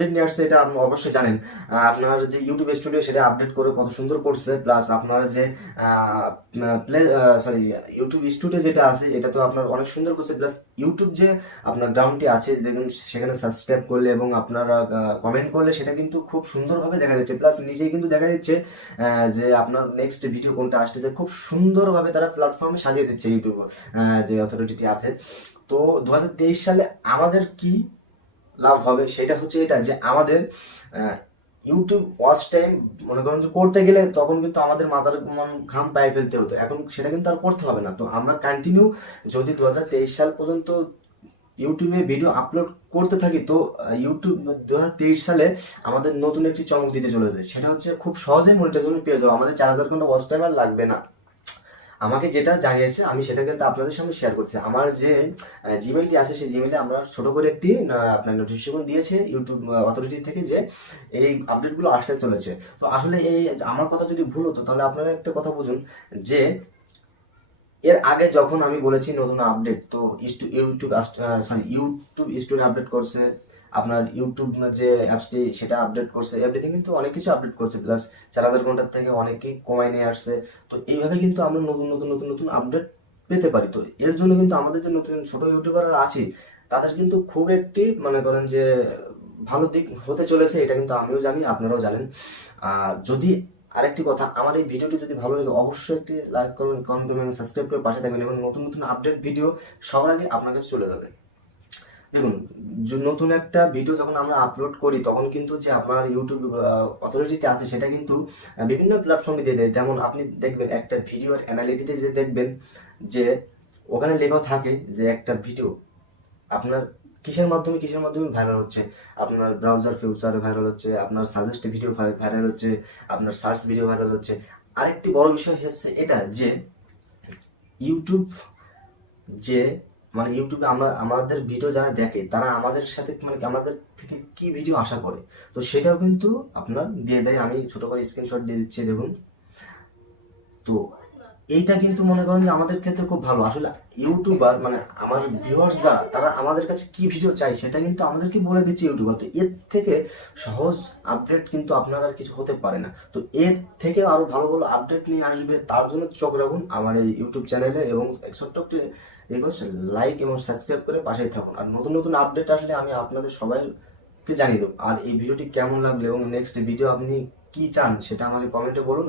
নিয়ে আসছে এটা আপনি অবশ্যই জানেন। আপনার যে ইউটিউব স্টুডিও সেটা আপডেট করে কত সুন্দর করছে, প্লাস আপনারা যে প্লে সরি ইউটিউব স্টুডিও যেটা আছে এটা তো আপনার অনেক সুন্দর করছে, প্লাস ইউটিউব যে আপনার গ্রাউন্ডটি আছে দেখুন সেখানে সাবস্ক্রাইব করলে এবং আপনারা কমেন্ট করলে সেটা কিন্তু খুব সুন্দরভাবে দেখা যাচ্ছে, প্লাস নিজেই কিন্তু দেখা যাচ্ছে যে আপনার নেক্সট ভিডিও কোনটা আসতেছে খুব সুন্দরভাবে তারা প্ল্যাটফর্মে সাজিয়ে দিচ্ছে ইউটিউব যে অথরিটিটি আছে। তো 2023 সালে আমাদের কি লাভ হবে সেটা হচ্ছে এটা যে আমাদের ইউটিউব ওয়াচ টাইম মনে করেন যে করতে গেলে তখন কিন্তু আমাদের মাথার ঘাম পায়ে ফেলতে হতো, এখন সেটা কিন্তু আর করতে হবে না। তো আমরা কন্টিনিউ যদি 2023 সাল পর্যন্ত ইউটিউবে ভিডিও আপলোড করতে থাকি, তো ইউটিউব 2023 সালে আমাদের নতুন একটি চমক দিতে চলেছে, সেটা হচ্ছে খুব সহজেই মনিটাইজেশন পেয়ে যাবো, আমাদের 4,000 ঘন্টা ওয়াচ টাইম আর লাগবে না। আমাকে যেটা জানিয়েছে আমি সেটা কিন্তু আপনাদের সামনে শেয়ার করছি। আমার যে জিমেলটি আছে সেই জিমেলে আমরা ছোট করে একটি আপনার নোটিফিকেশন দিয়েছে ইউটিউব অথরিটি থেকে যে এই আপডেটগুলো আসতে চলেছে। তো আসলে এই আমার কথা যদি ভুল হতো তাহলে আপনারা একটা কথা বুঝুন যে এর আগে যখন আমি বলেছি নতুন আপডেট, তো ইউটিউব স্টোরি আপডেট করছে, আপনার ইউটিউব যে অ্যাপসটি সেটা আপডেট করছে, এভরিথিং কিন্তু অনেক কিছু আপডেট করছে, প্লাস 4,000 ঘন্টার থেকে অনেকেই কমায় নিয়ে আসছে। তো এইভাবে কিন্তু আমরা নতুন নতুন নতুন নতুন আপডেট পেতে পারি। তো এর জন্য কিন্তু আমাদের যে নতুন ছোট ইউটিউবাররা আছে তাদের কিন্তু খুব একটি মনে করেন যে ভালো দিক হতে চলেছে, এটা কিন্তু আমিও জানি আপনারাও জানেন। যদি আরেকটি কথা, আমার এই ভিডিওটি যদি ভালো লাগে অবশ্যই একটি লাইক করবেন, কমেন্ট করবেন, সাবস্ক্রাইব করে পাশে থাকবেন এবং নতুন নতুন আপডেট ভিডিও সবার আগে আপনার কাছে চলে যাবে। দেখুন, নতুন একটা ভিডিও যখন আমরা আপলোড করি তখন কিন্তু যে আপনার ইউটিউব অথরিটিতে আছে সেটা কিন্তু বিভিন্ন প্ল্যাটফর্মে দিয়ে দেয়। যেমন আপনি দেখবেন একটা ভিডিওর অ্যানালিটিতে যে দেখবেন যে ওখানে লেখা থাকে যে একটা ভিডিও আপনার কিসের মাধ্যমে ভাইরাল হচ্ছে, আপনার ব্রাউজার ফিউচারে ভাইরাল হচ্ছে, আপনার সাজেস্ট ভিডিও ভাইরাল হচ্ছে, আপনার সার্চ ভিডিও ভাইরাল হচ্ছে। আরেকটি বড় বিষয় হচ্ছে এটা যে ইউটিউব যে মানে ইউটিউবে আমরা আমাদের ভিডিও যারা দেখে তারা আমাদের সাথে মানে আমাদের থেকে কি ভিডিও আশা করে, তো সেটাও কিন্তু আপনার দিয়ে দেয়। আমি ছোট করে স্ক্রিনশট দিয়ে দিচ্ছি দেখুন। তো এইটা কিন্তু মনে করেন যে আমাদের ক্ষেত্রে খুব ভালো। আসলে ইউটিউবার মানে আমার ভিউয়ার্স যারা তারা আমাদের কাছে কি ভিডিও চাই সেটা কিন্তু আমাদেরকে বলে দিচ্ছে ইউটিউবার। তো এর থেকে সহজ আপডেট কিন্তু আপনার আর কিছু হতে পারে না। তো এর থেকে আরো ভালো ভালো আপডেট নিয়ে আসবে, তার জন্য চোখ রাখুন আমার এই ইউটিউব চ্যানেলে এবং ছোট্ট একটি রিকোয়েস্ট, লাইক এবং সাবস্ক্রাইব করে পাশেই থাকুন। আর নতুন নতুন আপডেট আসলে আমি আপনাদের সবাইকে জানিয়ে দেবো। আর এই ভিডিওটি কেমন লাগলো এবং নেক্সট ভিডিও আপনি কি চান সেটা আমাকে কমেন্টে বলুন।